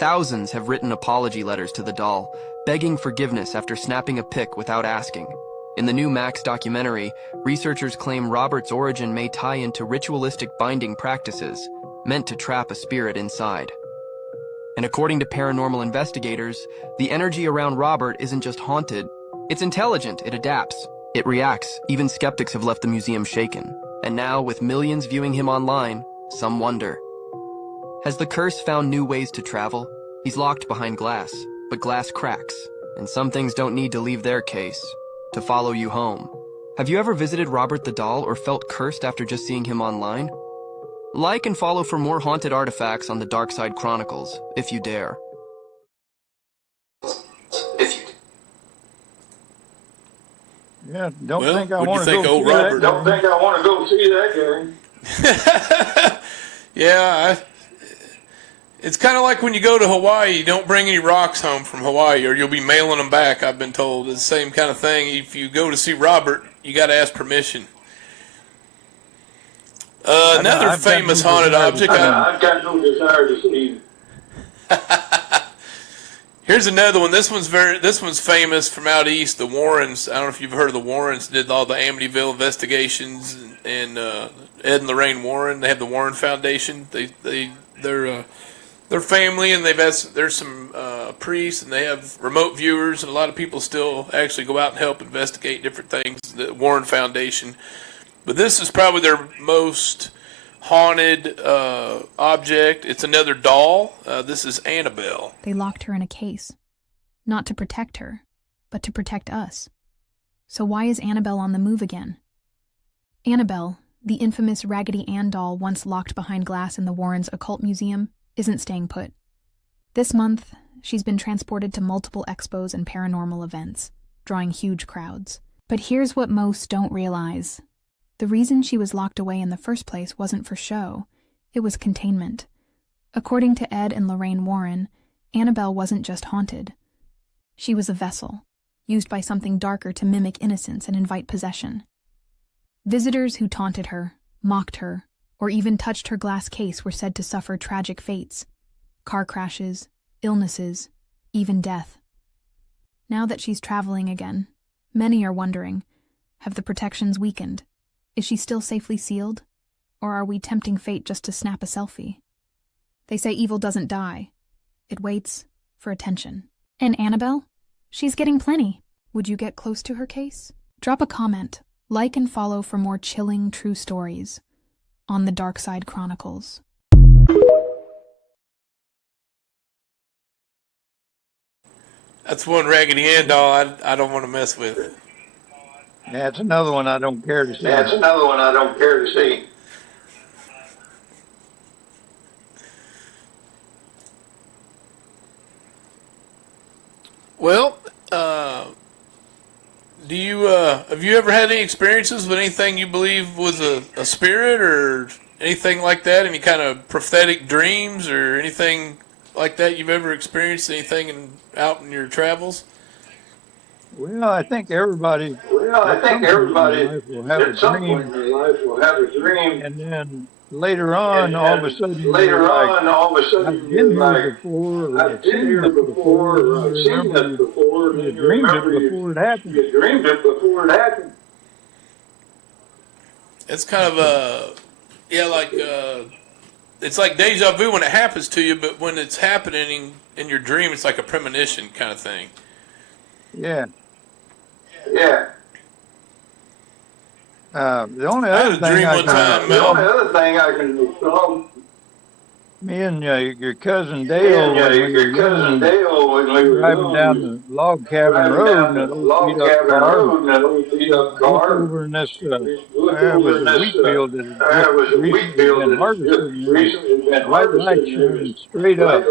Thousands have written apology letters to the doll, begging forgiveness after snapping a pic without asking. In the new Max documentary, researchers claim Robert's origin may tie into ritualistic binding practices meant to trap a spirit inside. And according to paranormal investigators, the energy around Robert isn't just haunted, it's intelligent, it adapts, it reacts. Even skeptics have left the museum shaken. And now, with millions viewing him online, some wonder. Has the curse found new ways to travel? He's locked behind glass, but glass cracks, and some things don't need to leave their case to follow you home. Have you ever visited Robert the Doll or felt cursed after just seeing him online? Like and follow for more haunted artifacts on the Dark Side Chronicles, if you dare. Yeah, don't Well, think I what do you want to think, go old see Robert? that. Don't think I want to go see that game. Yeah, it's kind of like when you go to Hawaii, you don't bring any rocks home from Hawaii, or you'll be mailing them back, I've been told. It's the same kind of thing. If you go to see Robert, you got to ask permission. Another I've got famous no haunted desire to object. see him. I've got no desire to see him. Here's another one. This one's famous from out east. The Warrens. I don't know if you've heard of the Warrens. Did all the Amityville investigations, and Ed and Lorraine Warren. They have the Warren Foundation. They're family, and there's some priests, and they have remote viewers, and a lot of people still actually go out and help investigate different things. The Warren Foundation. But this is probably their most haunted object. It's another doll. This is Annabelle. They locked her in a case. Not to protect her, but to protect us. So why is Annabelle on the move again? Annabelle, the infamous Raggedy Ann doll once locked behind glass in the Warrens Occult Museum, isn't staying put. This month, she's been transported to multiple expos and paranormal events, drawing huge crowds. But here's what most don't realize. The reason she was locked away in the first place wasn't for show, it was containment. According to Ed and Lorraine Warren, Annabelle wasn't just haunted. She was a vessel, used by something darker to mimic innocence and invite possession. Visitors who taunted her, mocked her, or even touched her glass case were said to suffer tragic fates: car crashes, illnesses, even death. Now that she's traveling again, many are wondering, have the protections weakened? Is she still safely sealed? Or are we tempting fate just to snap a selfie? They say evil doesn't die. It waits for attention. And Annabelle? She's getting plenty. Would you get close to her case? Drop a comment, like and follow for more chilling true stories on the Dark Side Chronicles. That's one Raggedy Ann doll I don't want to mess with. That's another one I don't care to see. That's another one I don't care to see. Well, have you ever had any experiences with anything you believe was a spirit or anything like that? Any kind of prophetic dreams or anything like that you've ever experienced? Anything out in your travels? Well, I think everybody. At some point in their life will have a dream, and then later on, all of a sudden, you've been here before, or I've seen this before, or I've seen this before, and you dreamed it before it happened. You dreamed it before it happened. It's kind of it's like deja vu when it happens to you, but when it's happening in your dream, it's like a premonition kind of thing. Yeah. Yeah. The only other thing I can recall, me and your cousin Dale, when we were driving down the log cabin road, and an beat up car, over in this, there was a wheat field that had recently been harvested, white light shining straight up,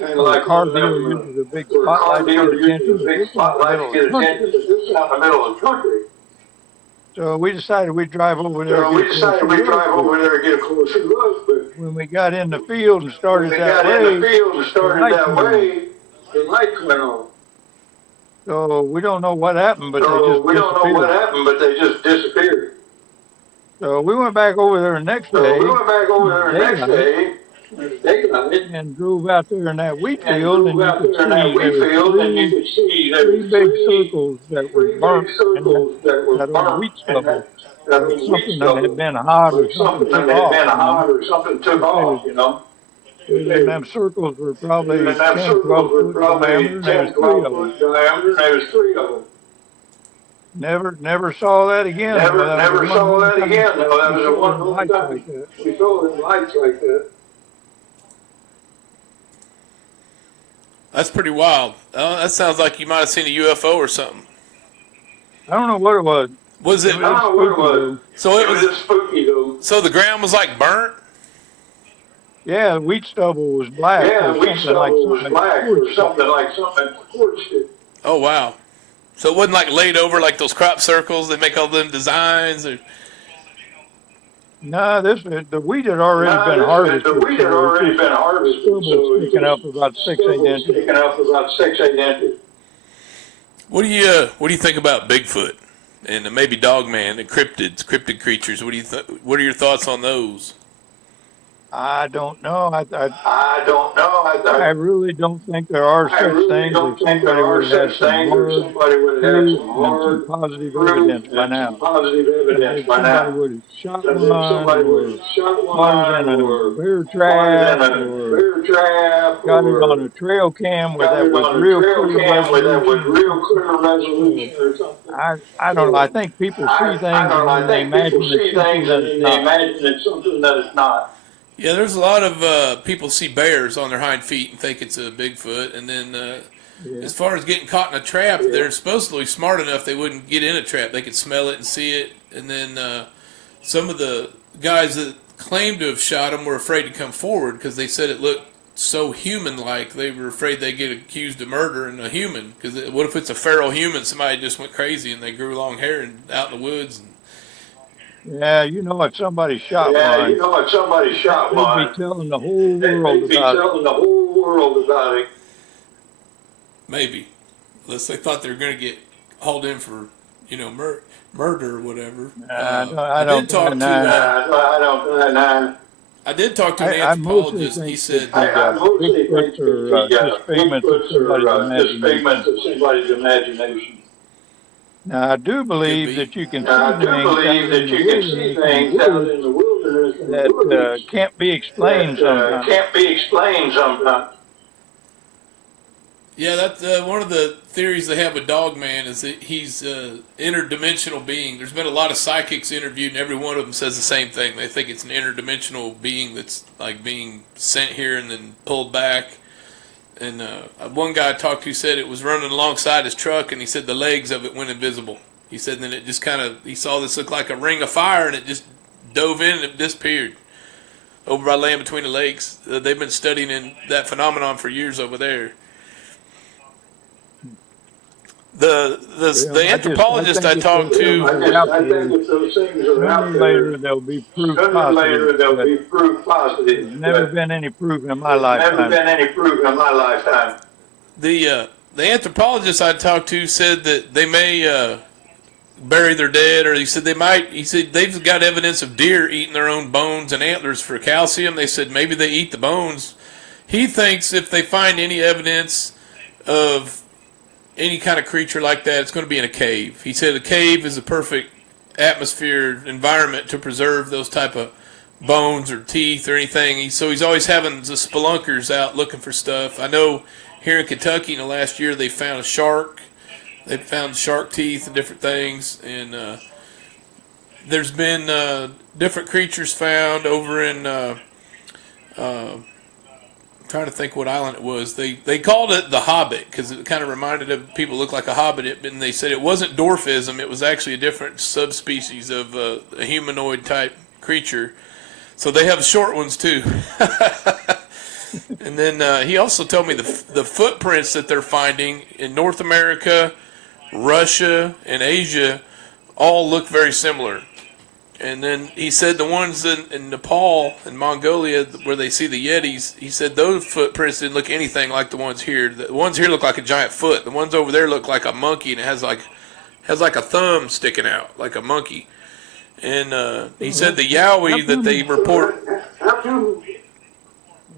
and like one of them, a car dealer uses a big spotlight to get attention, but this is out in the middle of the country. So we decided we'd drive over there and get a closer look. But when we got in the field and started that way, the lights went on. So we don't know what happened, but they just disappeared. So we went back over there the next day. and drove out there in that wheat field, and you could see three big circles that were burnt in that old wheat stubble. Something that had been hot or something took off, you know. And them circles were probably 10, 12 foot diameter, and there was three of them. Never saw that again. Never saw that again. That was a wonderful time. We saw it in lights like that. That's pretty wild. That sounds like you might have seen a UFO or something. I don't know what it was. Was it? I don't know what it was. So it was spooky though. So the ground was like burnt. Yeah, the wheat stubble was black. Yeah, or wheat something stubble like was something black or something like torched it. Oh wow! So it wasn't like laid over like those crop circles. They make all them designs. Or... No, the wheat had already been harvested. The wheat had already been harvested. So sticking up about 6-8 inches. Sticking up about 6-8 inches. What do you think about Bigfoot and maybe Dogman and cryptid creatures? What are your thoughts on those? I don't know. I don't know. I really don't think there are such things. Don't think there are such things. Or somebody would have had some hard positive evidence by now. Positive evidence by now. Somebody would have shot one, or bear trap, or got it on a trail cam where that was real clear resolution or something. I don't know. I think people see things and they imagine it's something that it's not. Yeah, there's a lot of people see bears on their hind feet and think it's a Bigfoot. And then as far as getting caught in a trap, they're supposedly smart enough they wouldn't get in a trap. They could smell it and see it. And then some of the guys that claimed to have shot him were afraid to come forward because they said it looked so human-like. They were afraid they'd get accused of murdering a human. Because what if it's a feral human? Somebody just went crazy and they grew long hair and out in the woods. Yeah, you know what somebody shot one. Yeah, you know what somebody shot one. They'd be telling the whole world about it. Maybe. Unless they thought they were going to get hauled in for, murder or whatever. I did talk to an anthropologist, and he said Bigfoots are just figments of somebody's imagination. Now, I do believe that you can see things out in the wilderness that can't be explained sometimes. Yeah, that's one of the theories they have with Dogman is that he's an interdimensional being. There's been a lot of psychics interviewed, and every one of them says the same thing. They think it's an interdimensional being that's like being sent here and then pulled back. And one guy I talked to said it was running alongside his truck, and he said the legs of it went invisible. He said then it just he saw this look like a ring of fire, and it just dove in and it disappeared over by Land Between the Lakes. They've been studying that phenomenon for years over there. The anthropologist I talked to. Sooner or later there'll be proof positive. There's never been any proof in my lifetime. The anthropologist I talked to said that they may bury their dead, or he said they've got evidence of deer eating their own bones and antlers for calcium. They said maybe they eat the bones. He thinks if they find any evidence of any kind of creature like that, it's going to be in a cave. He said a cave is a perfect atmosphere environment to preserve those type of bones or teeth or anything. So he's always having the spelunkers out looking for stuff. I know here in Kentucky in the last year they found a shark. They found shark teeth and different things. And there's been different creatures found over in trying to think what island it was. They called it the Hobbit because it kind of reminded of people look like a hobbit. And they said it wasn't dwarfism. It was actually a different subspecies of a humanoid type creature. So they have short ones too. And then he also told me the footprints that they're finding in North America, Russia, and Asia all look very similar. And then he said the ones in Nepal and Mongolia where they see the Yetis, he said those footprints didn't look anything like the ones here. The ones here look like a giant foot. The ones over there look like a monkey, and it has like a thumb sticking out, like a monkey. And he said the Yowie that they report...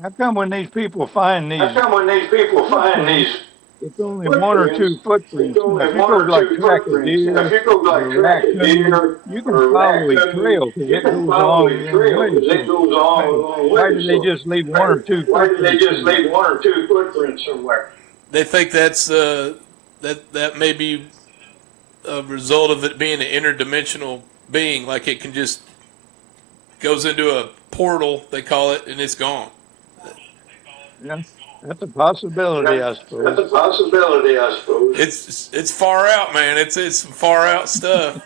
How come when these people find these, How come when these people find these it's only one or two footprints? It's only If you one go or like two track a footprints. deer If you go like or a track a raccoon, deer you can or a follow his raccoon, trail because you it can goes follow along his the trail way. because it goes all a long way. Why did they just leave one or two Why did they footprints? just leave one or two footprints somewhere? They think that's that may be a result of it being an interdimensional being, like it can just goes into a portal, they call it, and it's gone. Yeah, that's a possibility, I That's suppose. a possibility, I suppose. It's far out, man. It's far out stuff.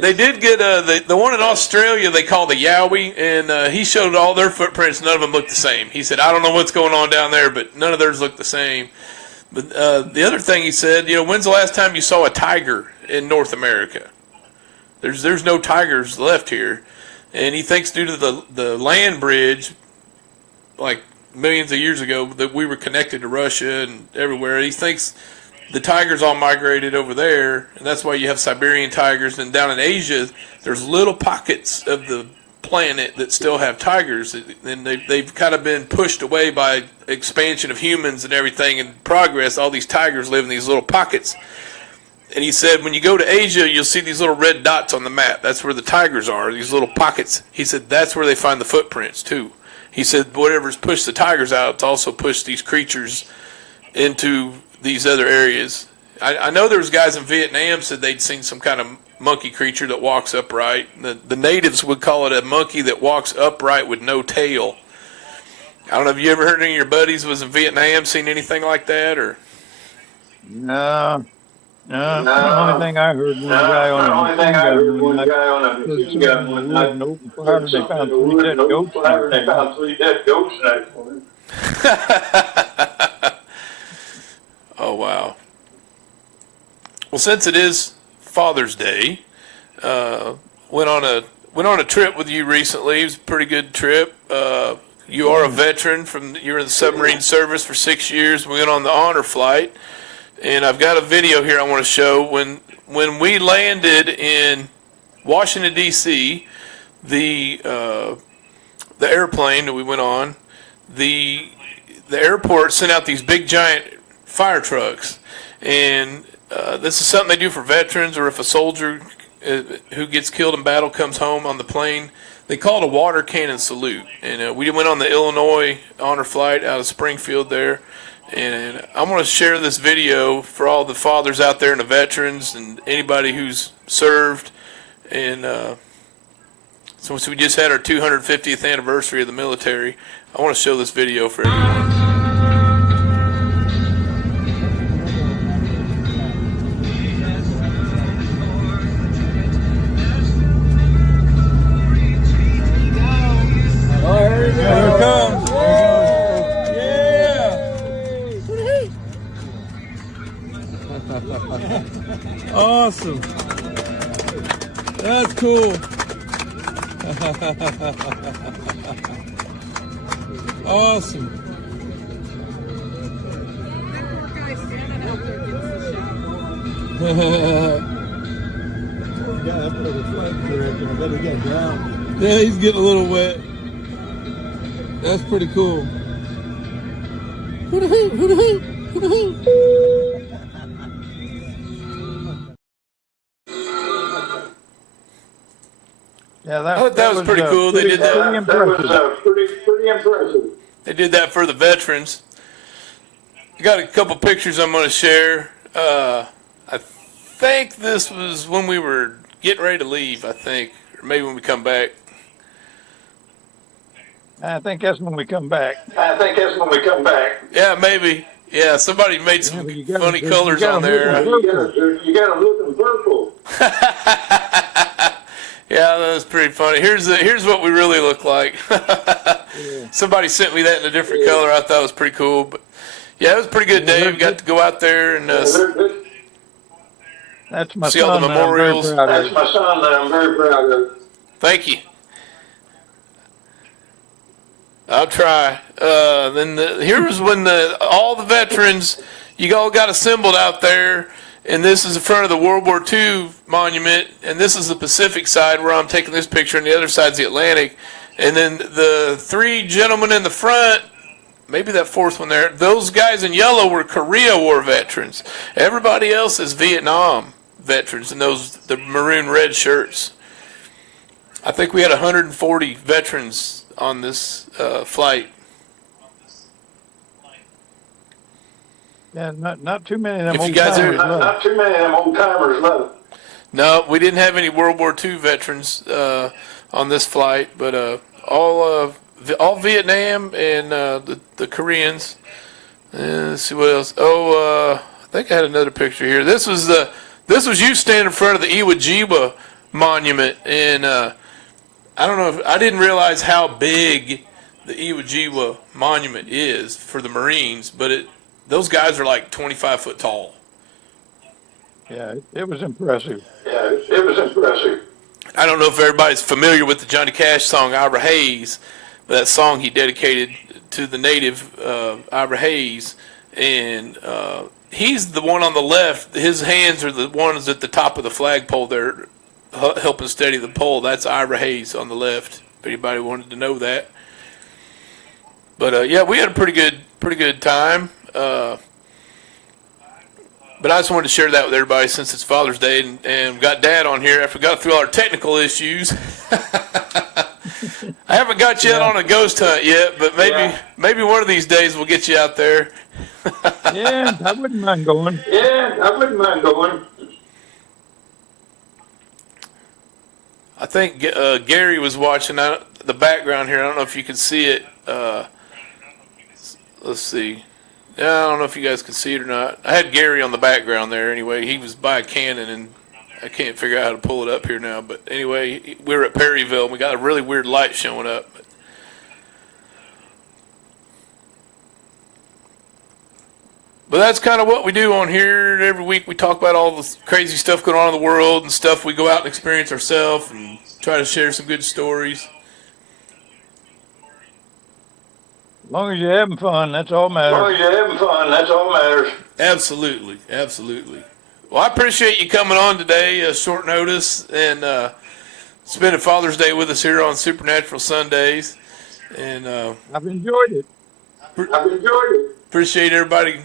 They did get the one in Australia they call the Yowie, and he showed all their footprints. None of them looked the same. He said, I don't know what's going on down there, but none of theirs look the same. But the other thing he said, when's the last time you saw a tiger in North America? There's no tigers left here. And he thinks due to the land bridge, like millions of years ago, that we were connected to Russia and everywhere. He thinks the tigers all migrated over there, and that's why you have Siberian tigers. And down in Asia, there's little pockets of the planet that still have tigers, and they've kind of been pushed away by expansion of humans and everything and progress. All these tigers live in these little pockets. And he said, when you go to Asia, you'll see these little red dots on the map. That's where the tigers are, these little pockets. He said that's where they find the footprints, too. He said whatever's pushed the tigers out, it's also pushed these creatures into these other areas. I know there was guys in Vietnam said they'd seen some kind of monkey creature that walks upright. The natives would call it a monkey that walks upright with no tail. I don't know, have you ever heard any of your buddies was in Vietnam, seen anything like that? Or No. The only thing I heard was a guy on a machine gun one night in open fire, and they found three dead goats next to him. Oh, wow. Well, since it is Father's Day, went on a trip with you recently. It was a pretty good trip. You are a veteran you're in the submarine service for 6 years. We went on the honor flight, and I've got a video here I want to show. When we landed in Washington D.C., the airplane that we went on, the airport sent out these big giant fire trucks, and this is something they do for veterans, or if a soldier who gets killed in battle comes home on the plane. They call it a water cannon salute. And we went on the Illinois honor flight out of Springfield there. And I want to share this video for all the fathers out there and the veterans and anybody who's served. And since we just had our 250th anniversary of the military, I want to show this video for everyone. Here it comes. Yeah. Awesome. That's cool. Awesome. Yeah, he's getting a little wet. That's pretty cool. Yeah, that was pretty cool. They did that. That was pretty impressive. They did that for the veterans. I got a couple pictures I'm going to share. I think this was when we were getting ready to leave, I think. Or maybe when we come back. I think that's when we come back. Yeah, maybe. Yeah, somebody made some funny colors on there. You got them looking purple. Yeah, that was pretty funny. Here's what we really look like. Somebody sent me that in a different color. I thought it was pretty cool. But yeah, it was a pretty good day. We got to go out there and that's my see all the memorials. That's my son that I'm very proud of. Thank you. I'll try. Here's when all the veterans, you all got assembled out there, and this is in front of the World War II monument, and this is the Pacific side where I'm taking this picture, and the other side's the Atlantic. And then the three gentlemen in the front, maybe that fourth one there, those guys in yellow were Korea War veterans. Everybody else is Vietnam veterans in the maroon red shirts. I think we had 140 veterans on this flight. Yeah, not too many of them If you old guys timers are- left. Not too many of them old timers left. No, we didn't have any World War II veterans on this flight, but all Vietnam and the Koreans. Let's see what else. I think I had another picture here. This was you standing in front of the Iwo Jima monument, and I don't know I didn't realize how big the Iwo Jima monument is for the Marines, but those guys are like 25 foot tall. Yeah, it was impressive. Yeah, it was impressive. I don't know if everybody's familiar with the Johnny Cash song Ira Hayes, but that song he dedicated to the native Ira Hayes, and he's the one on the left. His hands are the ones at the top of the flagpole there, helping steady the pole. That's Ira Hayes on the left. If anybody wanted to know that, but yeah, we had a pretty good time. But I just wanted to share that with everybody since it's Father's Day, and got Dad on here after we got through all our technical issues. I haven't got you out on a ghost hunt yet, but maybe one of these days we'll get you out there. Yeah, I wouldn't mind going. Yeah, I wouldn't mind going. I think Gary was watching the background here. I don't know if you can see it. Let's see. Yeah, I don't know if you guys can see it or not. I had Gary on the background there anyway. He was by a Canon, and I can't figure out how to pull it up here now. But anyway, we were at Perryville, and we got a really weird light showing up. But that's kind of what we do on here. Every week we talk about all the crazy stuff going on in the world and stuff we go out and experience ourselves and try to share some good stories. As long as you're having fun, that's all matters. As long as you're having fun, that's all matters. Absolutely, absolutely. Well, I appreciate you coming on today, short notice, and spending Father's Day with us here on Supernatural Sundays. And I've enjoyed it. Appreciate everybody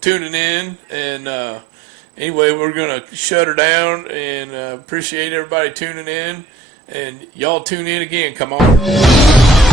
tuning in. And anyway, we're gonna shut her down, and appreciate everybody tuning in. And y'all tune in again. Come on.